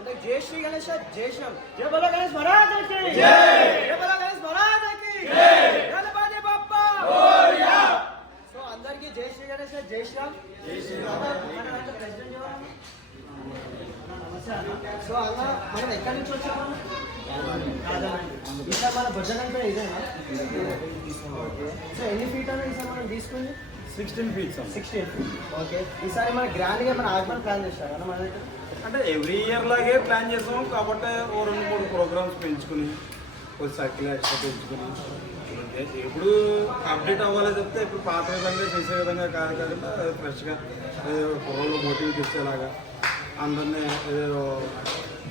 అందరికి జై శ్రీ గణేష్, జై శ్రీరామ్. జై బోలో గణేష్ మహారాజ్ కి జై, జై బోలో గణేష్ మహారాజ్ కి జై, గణపతి బప్పా మోరియా. సో అందరికి జై శ్రీ గణేష్, జై శ్రీరామ్. జై శ్రీరామ్. ప్రెసిడెంట్ ఎవరు? సో అన్న మనం ఎక్కడి నుంచి వచ్చాము? ఈసారి మన భజన అంటే ఇదేనా? సో ఎన్ని ఫీట్ అన్న ఈసారి మనం తీసుకుంది? 16 feet. 16 feet. ఓకే. ఈసారి మన గ్రాండ్గా మన ఆగమన్ ప్లాన్ చేశారు అన్న మన దగ్గర. అంటే ఎవ్రీ ఇయర్ లాగే ప్లాన్ చేసాం కాబట్టి ఓ 2-3 ప్రోగ్రామ్స్ పెంచుకుని ఒక సర్కిల్ ఎక్స్ట్రా పెంచుకుని ఎప్పుడు అప్డేట్ అవ్వాలో చెప్తే ఇప్పుడు పాత విధంగా చేసే విధంగా కాదు కాకుండా ఫ్రెష్గా కుర్రోళ్ళు మోటివ్ తెచ్చేలాగా అందరినీ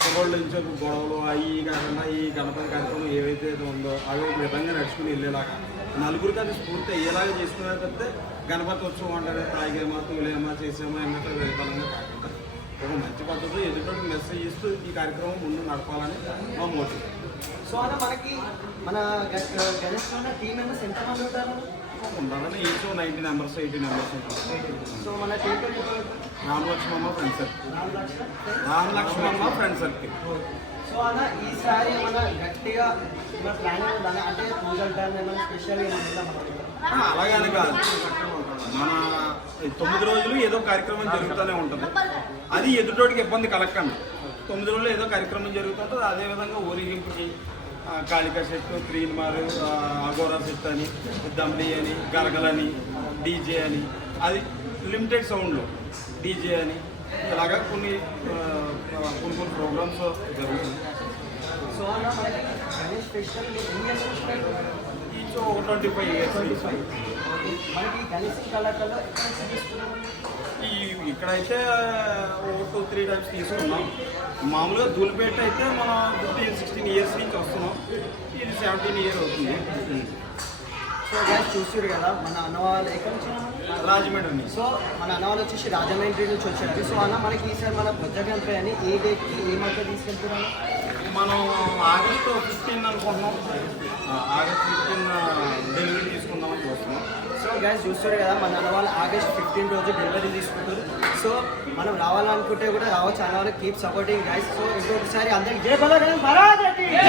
కుర్రోళ్ళ నుంచి గొడవలు అవి కాకుండా ఈ గణపతి కార్యక్రమం ఏవైతే ఉందో అవి ఒక విధంగా నడుచుకుని వెళ్ళేలాగా నలుగురికి అది స్ఫూర్తి అయ్యేలాగా చేసుకునే తప్పితే గణపతి ఉత్సవం అంటే తాగేమా తూలేమా చేసేమా ఏమంటే విధానంగా కాకుండా ఒక మంచి పద్ధతి ఎదుటి మెసేజ్ ఇస్తూ ఈ కార్యక్రమం ముందు నడపాలని మా మోటివ్. సో అన్న మనకి మన గణేష్ టీం మెంబర్స్ ఎంతమంది ఉంటారు? ఉండాలని ఈచ్ 90 members 80 members ఉంటారు. సో మన team Ramalakshmamma friend circle, Ramalakshmamma friend circle. So అన్న ఈసారి ఏమన్నా గట్టిగా మన ప్లానింగ్ ఉందా అంటే పూజల టైం ఏమైనా స్పెషల్గా ఏమన్నా అలాగని కాదు, మన 9 రోజులు ఏదో కార్యక్రమం జరుగుతూనే ఉంటుంది. అది ఎదుటోడికి ఇబ్బంది కలగకండి. 9 రోజులు ఏదో కార్యక్రమం జరుగుతుంటుంది. అదేవిధంగా ఊరేగింపుకి కాళికా చెట్టు, క్రీన్మారు, అగోరా చెట్టు అని, దమ్డి అని, గలగలని, డీజే అని, అది లిమిటెడ్ సౌండ్లో డీజే అని ఇలాగా కొన్ని ప్రోగ్రామ్స్ జరుగుతుంది. సో అన్న మనకి గణేష్ ఫెస్టివల్ ఈచ్ 25 years. మనకి గణేష్ కళాకారులు ఇక్కడైతే 2-3 times తీసుకున్నాం. మామూలుగా ధూళిపేట అయితే మనం 15-16 years నుంచి వస్తున్నాం. ఇది 17 year అవుతుంది. సో గ్యాస్ చూసారు కదా మన అన్న వాళ్ళు ఎక్కడి నుంచి? రాజమండ్రి నుంచి. సో మన అన్న వాళ్ళు వచ్చేసి రాజమండ్రి నుంచి వచ్చారు. సో అన్న మనకి ఈసారి మన బుద్ధగంపై అని ఏ డేట్కి ఏ మధ్య తీసుకెళ్తున్నాను? మనం August 15 అనుకుంటున్నాం. August 15 డెలివరీ తీసుకుందామని చూస్తున్నాం. సో గ్యాస్ చూస్తారు కదా మన అన్న వాళ్ళు August 15 రోజు డెలివరీ తీసుకుంటారు. సో మనం రావాలనుకుంటే కూడా రావచ్చు. అన్న వాళ్ళు కీప్ సపోర్టింగ్ గైస్. సో ఇంకొకసారి అందరికి జై బోలో గణేష్ మహారాజ్ కి జై.